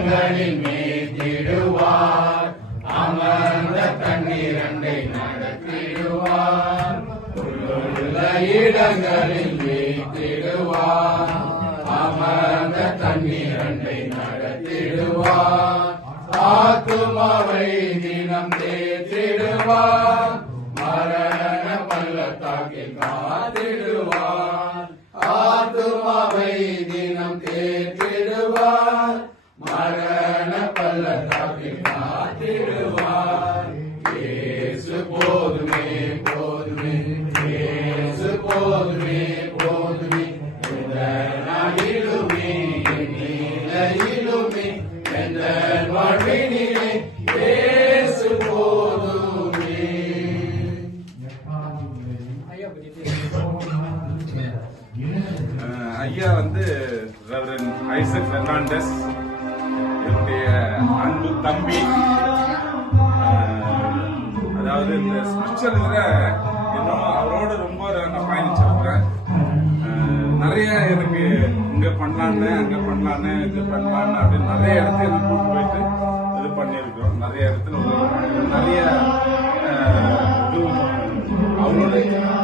உள்ளங்களில் மேத்திடுவார் அமர்ந்த தண்ணீரண்டை நடத்திடுவார். உள்ளுள்ள இடங்களில் மேத்திடுவார் அமர்ந்த தண்ணீரண்டை நடத்திடுவார். ஆத்துமாவை தினம் தேற்றிடுவார். மரண பள்ளத்தாக்கில் காத்திடுவார். ஆத்துமாவை தினம் தேற்றிடுவார். ஐயா வந்து ரெவரன் ஐசக் பெர்னாண்டஸ் என்னுடைய அன்பு தம்பி அதாவது இந்த ஸ்பிரிச்சுவல் இதில் இன்னும் அவரோடு ரொம்ப நான் பயணிச்சிருக்கிறேன் நிறைய எனக்கு இங்கே பண்ணலான்னு அங்கே பண்ணலான்னு இது பண்ணலான்னு அப்படின்னு நிறைய இடத்துல எனக்கு கூட்டு போயிட்டு இது பண்ணியிருக்கிறோம். நிறைய இடத்துல நிறைய